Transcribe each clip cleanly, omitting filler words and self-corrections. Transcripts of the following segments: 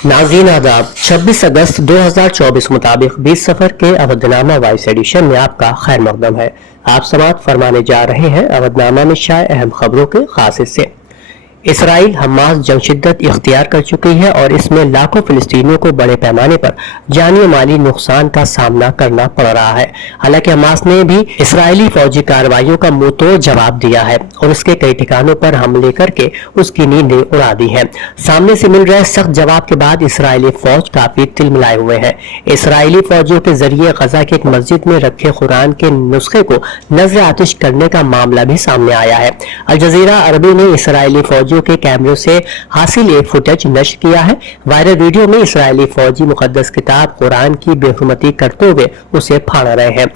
नाज़रीन आदाब, 26 अगस्त 2024 मुताबिक 20 सफर के अवधनामा वॉइस एडिशन में आपका खैर मकदम है। आप समाअत फरमाने जा रहे हैं अवधनामा में शाये अहम खबरों के खास हिस्से। इसराइल हमास जंग शिद्दत इख्तियार कर चुकी है और इसमें लाखों फिलिस्तीनियों को बड़े पैमाने पर जानी माली नुकसान का सामना करना पड़ रहा है। हालांकि हमास ने भी इसराइली फौजी कार्रवाइयों का मुंह तोड़ जवाब दिया है और उसके कई ठिकानों पर हमले करके उसकी नींदें उड़ा दी है। सामने से मिल रहे सख्त जवाब के बाद इसराइली फौज काफी तिलमिलाए हुए है। इसराइली फौजियों के जरिए गजा की एक मस्जिद में रखे कुरान के नुस्खे को नजर आतिश करने का मामला भी सामने आया है। अल जजीरा अरबी ने इसराइली फौजियों के कैमरों से हासिल एक फुटेज नश्र किया है। वायरल वीडियो में इसराइली फौजी मुकद्दस किताब कुरान की बेहुरमती करते हुए उसे फाड़ रहे हैं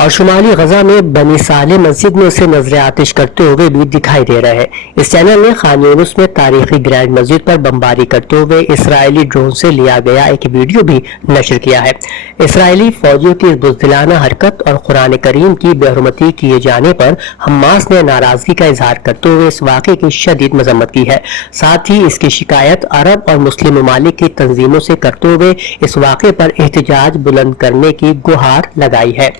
और शुमाली गजा में बनी साले मस्जिद में उसे नजर आतिश करते हुए भी दिखाई दे रहे हैं। इस चैनल ने खान यूनुस में तारीखी ग्रैंड मस्जिद पर बमबारी करते हुए इसराइली ड्रोन से लिया गया एक वीडियो भी नशर किया है। इसराइली फौजियों की बुज़दिलाना हरकत और कुरान करीम की बेहुरमती किए जाने पर हमास ने नाराजगी का इजहार करते हुए इस वाक़े की शदीद मजम्मत की है। साथ ही इसकी शिकायत अरब और मुस्लिम ममालिक की तंजीमों से करते हुए इस वाक़े पर एहतजाज बुलंद करने की गुहार लगाई है।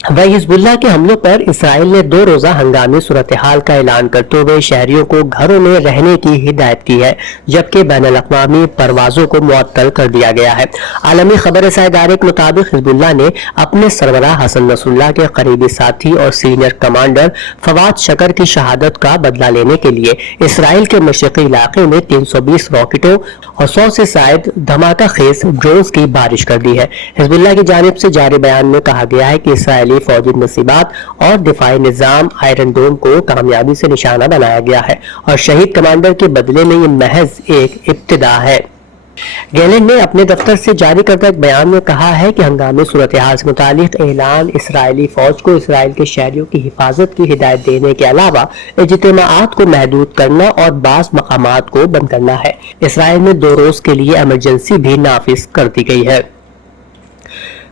वही हिजबुल्लाह के हमलों पर इसराइल ने 2 रोजा हंगामी सूरत हाल का ऐलान करते हुए शहरियों को घरों में रहने की हिदायत की है, जबकि बैनुल-अक़वामी परवाजों को मुअत्तल कर दिया गया है। आलमी खबर रसाई इदारे के मुताबिक हिजबुल्लाह ने अपने सरबराह हसन नसरुल्लाह के करीबी साथी और सीनियर कमांडर फवाद शकर की शहादत का बदला लेने के लिए इसराइल के मशरकी इलाके में 320 रॉकेटों और 100 से शायद धमाका खेज ड्रोन्स की बारिश कर दी है। हिजबुल्लाह की जानिब से जारी बयान में कहा गया है कि इसराइली फौजी नसीबात और दिफाई निजाम आयरन डोम को कामयाबी से निशाना बनाया गया है और शहीद कमांडर के बदले में ये महज एक इब्तिदा है। गैलेन ने अपने दफ्तर से जारी करदा एक बयान में कहा है कि हंगामी सूरत हाल से मुतालिक ऐलान इसराइली फौज को इसराइल के शहरियों की हिफाजत की हिदायत देने के अलावा इज्तिमाआत को महदूद करना और बास मकामात को बंद करना है। इसराइल में 2 रोज के लिए इमरजेंसी भी नाफिज कर दी गई है।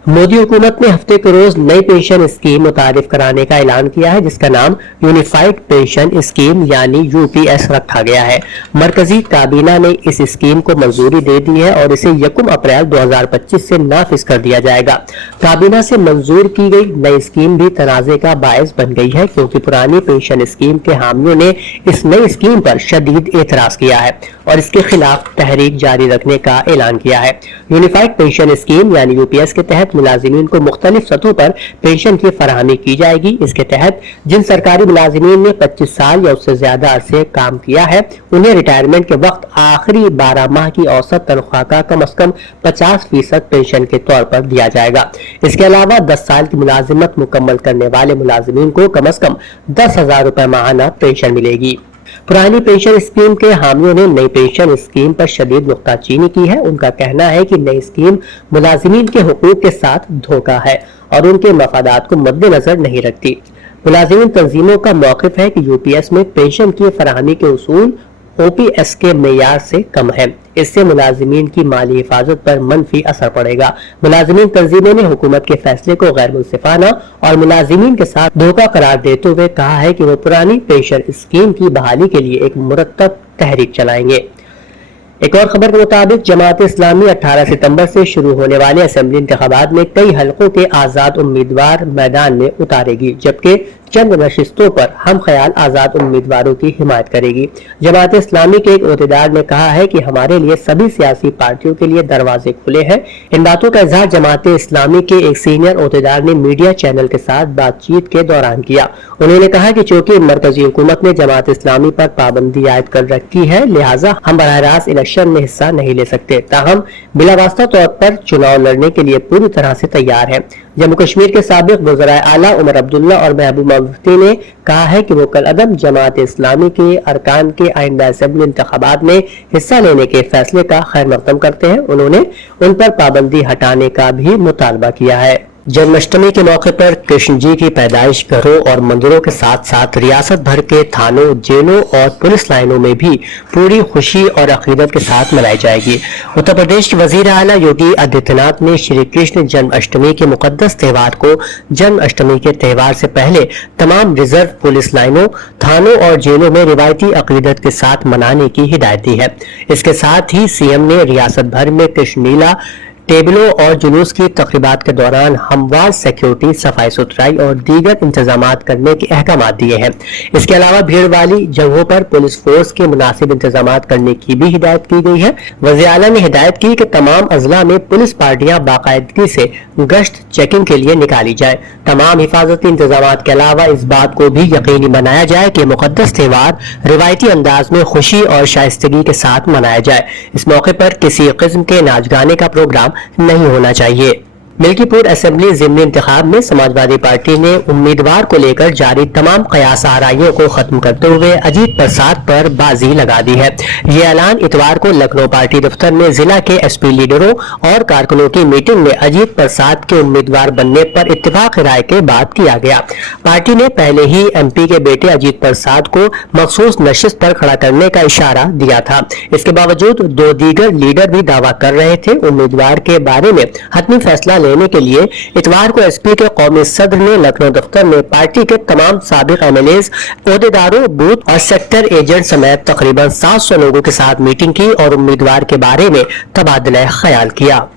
मोदी हुकूमत ने हफ्ते के रोज नई पेंशन स्कीम मुतारिफ कराने का ऐलान किया है, जिसका नाम यूनिफाइड पेंशन स्कीम यानी यूपीएस रखा गया है। मरकजी काबीना ने इस स्कीम को मंजूरी दे दी है और इसे 1 अप्रैल 2025 से नाफिज कर दिया जाएगा। काबीना से मंजूर की गई नई स्कीम भी तनाज़े का बायस बन गई है, क्योंकि पुरानी पेंशन स्कीम के हामियों ने इस नई स्कीम पर शदीद एतराज किया है और इसके खिलाफ तहरीक जारी रखने का ऐलान किया है। यूनिफाइड पेंशन स्कीम यानी यूपीएस के तहत मुलाजिमीन को मुख्तलिफ सतहों पर पेंशन की फराहमी की जाएगी। इसके तहत जिन सरकारी मुलाजिमीन ने 25 साल या उससे ज्यादा अरसे काम किया है, उन्हें रिटायरमेंट के वक्त आखिरी 12 माह की औसत तनख्वाह का कम अज कम 50% पेंशन के तौर पर दिया जाएगा। इसके अलावा 10 साल की मुलाजिमत मुकम्मल करने वाले मुलाजिमीन को कम अज कम 10,000 रुपए माहाना पेंशन मिलेगी। पुरानी पेंशन स्कीम के हामियों ने नई पेंशन स्कीम पर शदीद नुक्ताचीनी की है। उनका कहना है कि नई स्कीम मुलाजिमीन के हुकूक के साथ धोखा है और उनके मफादात को मद्देनजर नहीं रखती। मुलाजिमीन तंजीमों का मौक़िफ़ है कि यूपीएस में पेंशन की फराहमी के उसूल ओपीएस के मेयार से कम है। इससे मुलाजिमीन की माली हिफाजत पर मनफी असर पड़ेगा। मुलाजिमीन तंजीमों ने हुकूमत के फैसले को गैर मुनसिफाना और मुलाजिमीन के साथ धोखा करार देते हुए कहा है कि वो पुरानी पेंशन स्कीम की बहाली के लिए एक मुरत्तब तहरीक चलाएंगे। एक और खबर के मुताबिक जमात इस्लामी 18 सितंबर से शुरू होने वाले असेंबली इंतखाबात में कई हलकों के आजाद उम्मीदवार मैदान में उतारेगी, जबकि चंद नशिस्तों पर हम ख्याल आजाद उम्मीदवारों की हिमायत करेगी। जमात इस्लामी के एक अहदेदार ने कहा है कि हमारे लिए सभी सियासी पार्टियों के लिए दरवाजे खुले हैं। इन बातों का इजहार जमात इस्लामी के एक सीनियर अहदेदार ने मीडिया चैनल के साथ बातचीत के दौरान किया। उन्होंने कहा कि चूंकि मरकजी हुकूमत ने जमात इस्लामी पर पाबंदी आयद कर रखी है, लिहाजा हम बराह रास्त इलेक्शन में हिस्सा नहीं ले सकते, ताहम बिलावास्ता तौर पर चुनाव लड़ने के लिए पूरी तरह से तैयार है। जम्मू कश्मीर के साबिक वज़ीर आला उमर अब्दुल्ला और महबूबा मुफ्ती ने कहा है कि वो कल अदम जमात इस्लामी के अरकान के आइंदा असेंबली इंतखाबात में हिस्सा लेने के फैसले का खैर मकदम करते हैं। उन्होंने उन पर पाबंदी हटाने का भी मुतालबा किया है। जन्माष्टमी के मौके पर कृष्ण जी की पैदाइश घरों और मंदिरों के साथ साथ रियासत भर के थानों, जेलों और पुलिस लाइनों में भी पूरी खुशी और अकीदत के साथ मनाई जाएगी। उत्तर प्रदेश के वजीर आला योगी आदित्यनाथ ने श्री कृष्ण जन्माष्टमी के मुकद्दस त्योहार को जन्माष्टमी के त्योहार से पहले तमाम रिजर्व पुलिस लाइनों, थानों और जेलों में रिवायती अकीदत के साथ मनाने की हिदायत दी है। इसके साथ ही सीएम ने रियासत भर में कृष्ण लीला, टेबलों और जुलूस की तकरीबात के दौरान हमवार सिक्योरिटी, सफाई सुथराई और दीगर इंतजामात करने के अहकाम दिए हैं। इसके अलावा भीड़ वाली जगहों पर पुलिस फोर्स के मुनासिब इंतजामात करने की भी हिदायत की गई है। वज़ीर आला ने हिदायत की कि तमाम अजला में पुलिस पार्टियां बाकायदगी से गश्त चेकिंग के लिए निकाली जाए। तमाम हिफाजती इंतजामात के अलावा इस बात को भी यकीनी बनाया जाए कि मुकद्दस त्योहार रिवायती अंदाज में खुशी और शाइस्तगी के साथ मनाया जाए। इस मौके पर किसी किस्म के नाच गाने का प्रोग्राम नहीं होना चाहिए। मिल्कीपुर असेंबली ज़िमनी इंतखाब में समाजवादी पार्टी ने उम्मीदवार को लेकर जारी तमाम कयास आराइयों को खत्म करते हुए अजीत प्रसाद पर बाजी लगा दी है। ये ऐलान इतवार को लखनऊ पार्टी दफ्तर में जिला के एसपी लीडरों और कारकुनों की मीटिंग में अजीत प्रसाद के उम्मीदवार बनने पर इत्तेफाक राय के बाद किया गया। पार्टी ने पहले ही एमपी के बेटे अजीत प्रसाद को मखसूस नशिस्त पर खड़ा करने का इशारा दिया था। इसके बावजूद दो दीगर लीडर भी दावा कर रहे थे। उम्मीदवार के बारे में हतमी फैसला लेने के लिए इतवार को एसपी के कौमी सदर ने लखनऊ दफ्तर में पार्टी के तमाम साबिक एमएलएज, ओहदेदारों, बूथ और सेक्टर एजेंट समेत तकरीबन 700 लोगों के साथ मीटिंग की और उम्मीदवार के बारे में तबादला ख्याल किया।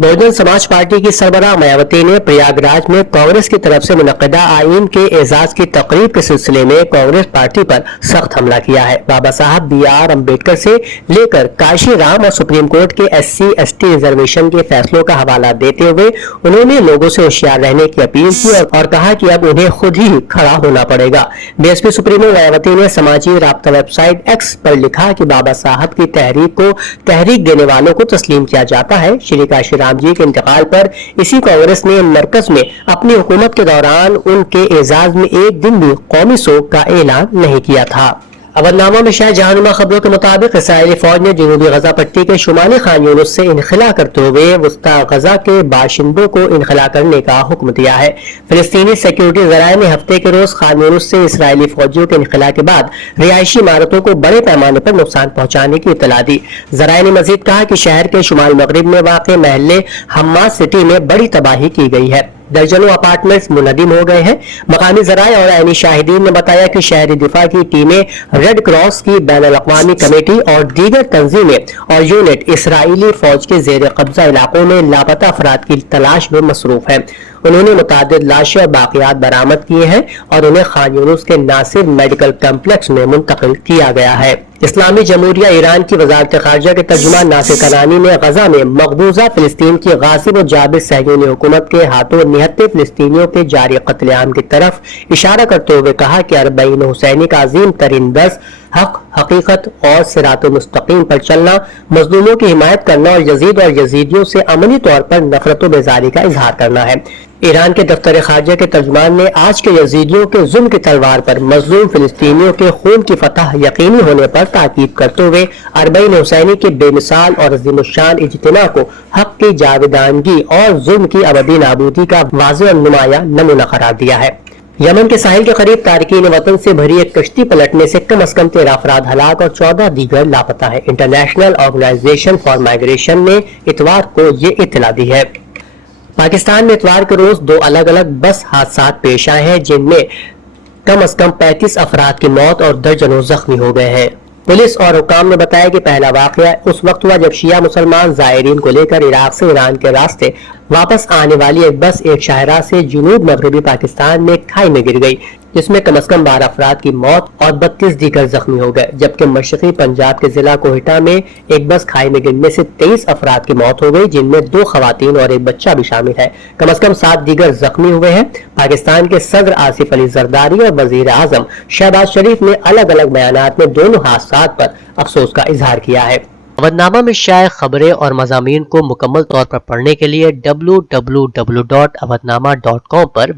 बहुजन समाज पार्टी की सरबराह मायावती ने प्रयागराज में कांग्रेस की तरफ से मुनक्किदा आईन के एजाज की तकरीब के सिलसिले में कांग्रेस पार्टी पर सख्त हमला किया है। बाबा साहब BR अम्बेडकर से लेकर काशी राम और सुप्रीम कोर्ट के SC/ST रिजर्वेशन के फैसलों का हवाला देते हुए उन्होंने लोगों से होशियार रहने की अपील की और कहा कि अब उन्हें खुद ही खड़ा होना पड़ेगा। बीएसपी सुप्रीमो मायावती ने समाजी राब्ता वेबसाइट X पर लिखा कि बाबा साहब की तहरीक को तहरीक देने वालों को तस्लीम किया जाता है। श्री काशी राम जी के इंतकाल पर इसी कांग्रेस ने मरकज में अपनी हुकूमत के दौरान उनके एजाज में एक दिन भी कौमी शोक का ऐलान नहीं किया था। अवधनामा में शायद जहानुमा खबरों के मुताबिक इसराइली फौज ने जनूबी गजा पट्टी के शुमाली खान यूनुस से इनखला करते हुए वस्ता गजा के बाशिंदों को इनखला करने का हुक्म दिया है। फिलिस्तीनी सिक्योरिटी जराये ने हफ्ते के रोज खान यूनुस से इसराइली फौजियों के इनखला के बाद रिहायशी इमारतों को बड़े पैमाने पर नुकसान पहुंचाने की इतला दी। जराये ने मजीद कहा कि शहर के शुमाल मगरिब में वाक़े महल्ले हम्मास सिटी में बड़ी तबाही की गई है। दर्जनों अपार्टमेंट्स मुनहदिम हो गए हैं। मकामी ज़राए और ऐनी शाहिदीन ने बताया कि शहरी दिफा की टीमें, रेड क्रॉस की बैनुल-अक़वामी कमेटी और दीगर तंजीमें और यूनिट इसराइली फौज के जेर कब्जा इलाकों में लापता अफराद की तलाश में मसरूफ है। उन्होंने मुतादिद लाशें और बाकियात बरामद किए हैं और उन्हें खान यूनुस के नासिर मेडिकल कम्प्लेक्स में मुंतकिल किया गया है। इस्लामी जमहूरिया ईरान की वजारत खारजा के तर्जुमान नासिर कनानी ने गजा में मकबूजा फिलिस्तीन की गासिब और जाबिर सहयूनी हुकूमत के हाथों निहत्ते फिलिस्तीनियों के जारी कत्लेआम की तरफ इशारा करते हुए कहा कि अरबईन हुसैनी का अजीम तरीन दर्स हक, हकीकत और सिरातुल मुस्तकीम पर चलना, मजलूमों की हिमायत करना और यजीद और यजीदियों से अमली तौर पर नफरत व बेजारी का इजहार करना है। ईरान के दफ्तर खारजा के तर्जुमान ने आज के यजीदियों के जुल्म की तलवार पर मजलूम फिलिस्तीनियों के खून की फतह यकीनी होने पर ताकीद करते हुए अरबईन हुसैनी के बेमिसाल और अज़ीमुश्शान इज्तिमा को हक की जावेदानगी और जुल्म की अबदी नाबूदी का वाज़ेह और नुमाया नमूना करार दिया है। यमन के साहिल के करीब तारकीन वतन से भरी एक कश्ती पलटने से कम से कम 13 अफराद हलाक और 14 दीगर लापता है। इंटरनेशनल ऑर्गेनाइजेशन फॉर माइग्रेशन ने इतवार को ये इत्तला दी है। पाकिस्तान में इतवार के रोज 2 अलग अलग बस हादसा पेश आए हैं जिनमें कम से कम 35 अफराद की मौत और दर्जनों जख्मी हो गए हैं। पुलिस और हुकाम ने बताया कि पहला वाकया उस वक्त हुआ जब शिया मुसलमान जायरीन को लेकर इराक से ईरान के रास्ते वापस आने वाली एक बस एक शाहरा से जुनूब मगरबी पाकिस्तान में खाई में गिर गई, जिसमें कम से कम 12 अफराद की मौत और 32 दीगर जख्मी हो गए। जबकि मशरकी पंजाब के जिला कोहिटा में एक बस खाई में गिरने से 23 अफराद की मौत हो गई, जिनमें 2 खवातीन और एक बच्चा भी शामिल है। कम से कम 7 दीगर जख्मी हुए हैं। पाकिस्तान के सदर आसिफ अली जरदारी और वजीर आजम शहबाज शरीफ ने अलग अलग बयानात में दोनों हादसात पर अफसोस का इजहार किया है। अवधनामा में शाये खबरें और मज़ामीन को मुकम्मल तौर पर पढ़ने के लिए www.awadhnama.com पर